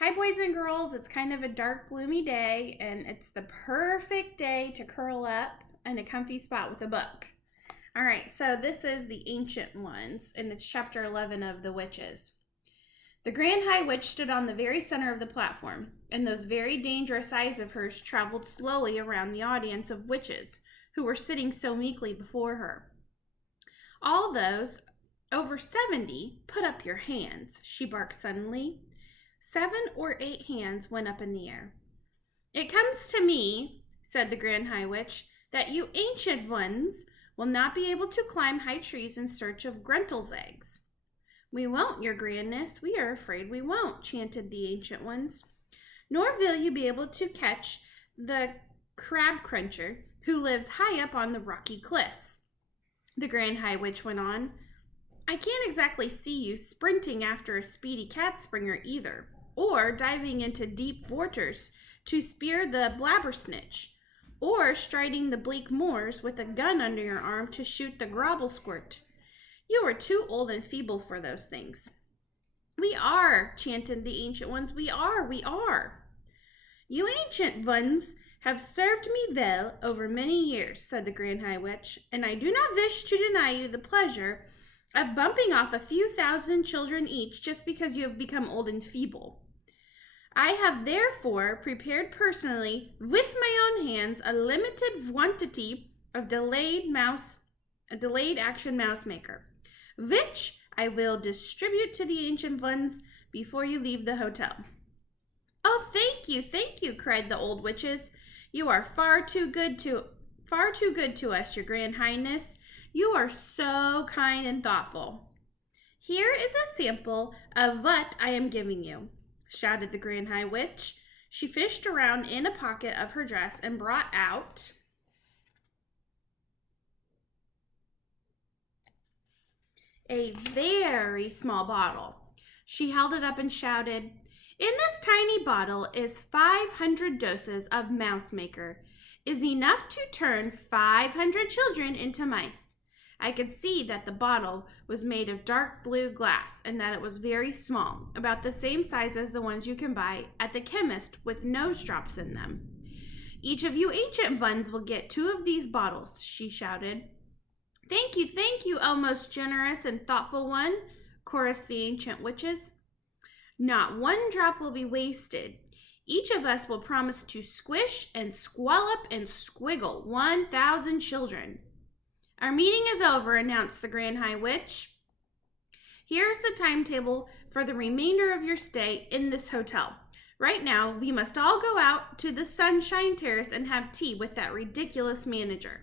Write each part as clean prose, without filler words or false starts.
Hi, boys and girls. It's kind of a dark, gloomy day, and it's the perfect day to curl up in a comfy spot with a book. All right, so this is The Ancient Ones, and it's chapter 11 of The Witches. The Grand High Witch stood on the very center of the platform, and those very dangerous eyes of hers traveled slowly around the audience of witches who were sitting so meekly before her. All those over 70, put up your hands, she barked suddenly. 7 or 8 hands went up in the air. It comes to me, said the Grand High Witch, that you ancient ones will not be able to climb high trees in search of Grentel's eggs. We won't, your grandness, we are afraid we won't, chanted the ancient ones. Nor will you be able to catch the crab cruncher who lives high up on the rocky cliffs. The Grand High Witch went on. I can't exactly see you sprinting after a speedy cat springer either, or diving into deep waters to spear the blabbersnitch, or striding the bleak moors with a gun under your arm to shoot the grobblesquirt. You are too old and feeble for those things. We are, chanted the ancient ones, we are. You ancient ones have served me well over many years, said the Grand High Witch, and I do not wish to deny you the pleasure of bumping off a few thousand children each just because you have become old and feeble. I have therefore prepared personally, with my own hands, a limited quantity of delayed action mouse maker, which I will distribute to the ancient ones before you leave the hotel. Oh, thank you, cried the old witches. You are far too good to us, your Grand Highness. You are so kind and thoughtful. Here is a sample of what I am giving you, shouted the Grand High Witch. She fished around in a pocket of her dress and brought out a very small bottle. She held it up and shouted, in this tiny bottle is 500 doses of Mouse Maker. Is enough to turn 500 children into mice. I could see that the bottle was made of dark blue glass and that it was very small, about the same size as the ones you can buy at the chemist with nose drops in them. Each of you ancient ones will get 2 of these bottles, she shouted. Thank you, O most generous and thoughtful one, chorused the ancient witches. Not one drop will be wasted. Each of us will promise to squish and squallop and squiggle 1,000 children. Our meeting is over, announced the Grand High Witch. Here's the timetable for the remainder of your stay in this hotel. Right now, we must all go out to the Sunshine Terrace and have tea with that ridiculous manager.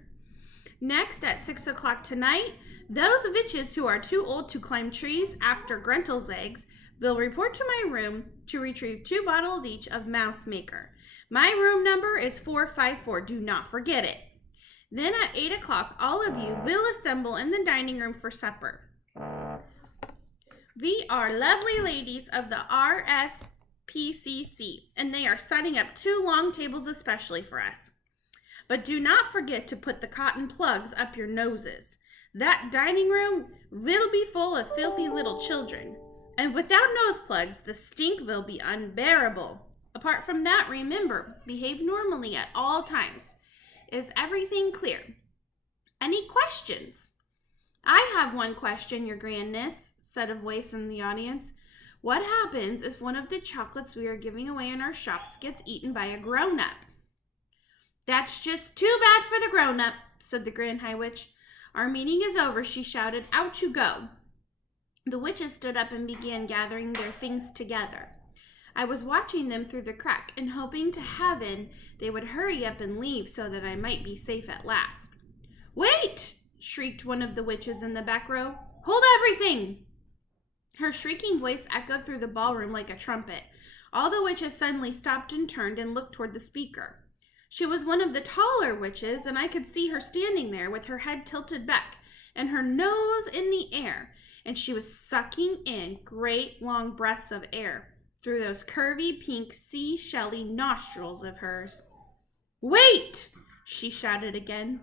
Next, at 6 o'clock tonight, those witches who are too old to climb trees after Grentel's eggs will report to my room to retrieve 2 bottles each of Mouse Maker. My room number is 454. Do not forget it. Then at 8 o'clock, all of you will assemble in the dining room for supper. We are lovely ladies of the RSPCC, and they are setting up 2 long tables especially for us. But do not forget to put the cotton plugs up your noses. That dining room will be full of filthy little children. And without nose plugs, the stink will be unbearable. Apart from that, remember, behave normally at all times. Is everything clear? Any questions? I have one question, your grandness, said a voice in the audience. What happens if one of the chocolates we are giving away in our shops gets eaten by a grown-up? That's just too bad for the grown-up, said the Grand High Witch. Our meeting is over, she shouted. Out you go. The witches stood up and began gathering their things together. I was watching them through the crack and hoping to heaven they would hurry up and leave so that I might be safe at last. Wait! Shrieked one of the witches in the back row. Hold everything! Her shrieking voice echoed through the ballroom like a trumpet. All the witches suddenly stopped and turned and looked toward the speaker. She was one of the taller witches, and I could see her standing there with her head tilted back and her nose in the air, and she was sucking in great long breaths of air through those curvy pink seashelly nostrils of hers. Wait! She shouted again.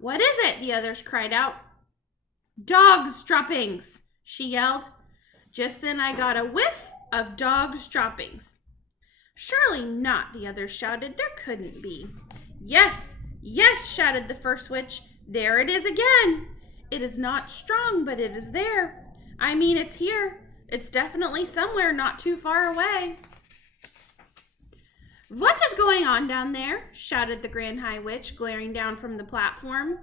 What is it? The others cried out. Dog's droppings, she yelled. Just then I got a whiff of dog's droppings. Surely not, the others shouted. There couldn't be. Yes, yes, shouted the first witch. There it is again. It is not strong, but it is there. I mean, it's here. It's definitely somewhere not too far away. What is going on down there? Shouted the Grand High Witch, glaring down from the platform.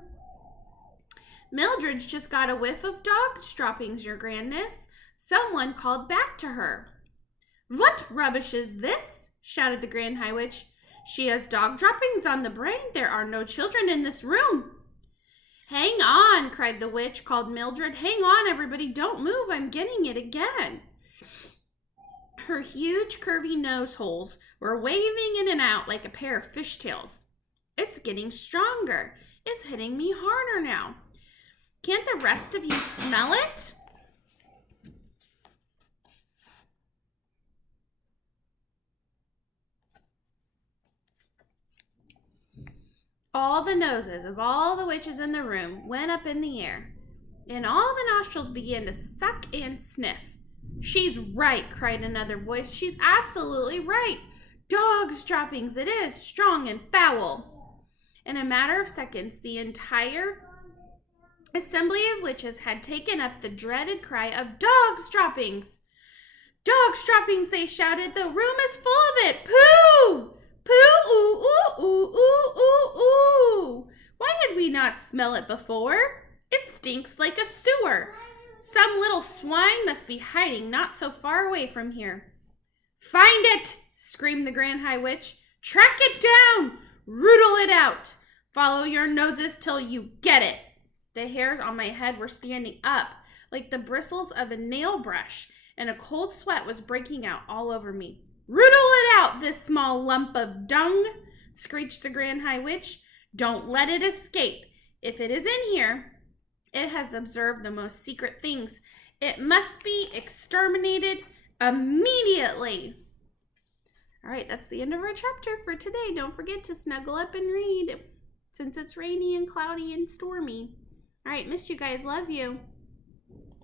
Mildred's just got a whiff of dog's droppings, your grandness. Someone called back to her. What rubbish is this? Shouted the Grand High Witch. She has dog droppings on the brain. There are no children in this room. Hang on, cried the witch, called Mildred. Hang on, everybody. Don't move. I'm getting it again. Her huge, curvy nose holes were waving in and out like a pair of fishtails. It's getting stronger. It's hitting me harder now. Can't the rest of you smell it? All the noses of all the witches in the room went up in the air, and all the nostrils began to suck and sniff. She's right, cried another voice. She's absolutely right. Dog's droppings it is, strong and foul. In a matter of seconds, the entire assembly of witches had taken up the dreaded cry of dog's droppings. Dog's droppings, they shouted. The room is full of it. Pooh! Pooh, ooh, ooh, ooh, ooh, ooh, ooh. Why did we not smell it before? It stinks like a sewer. Some little swine must be hiding not so far away from here. Find it, screamed the Grand High Witch. Track it down. Rootle it out. Follow your noses till you get it. The hairs on my head were standing up like the bristles of a nail brush, and a cold sweat was breaking out all over me. Rootle it out, this small lump of dung, screeched the Grand High Witch. Don't let it escape. If it is in here, it has observed the most secret things. It must be exterminated immediately. All right, that's the end of our chapter for today. Don't forget to snuggle up and read since it's rainy and cloudy and stormy. All right, miss you guys. Love you.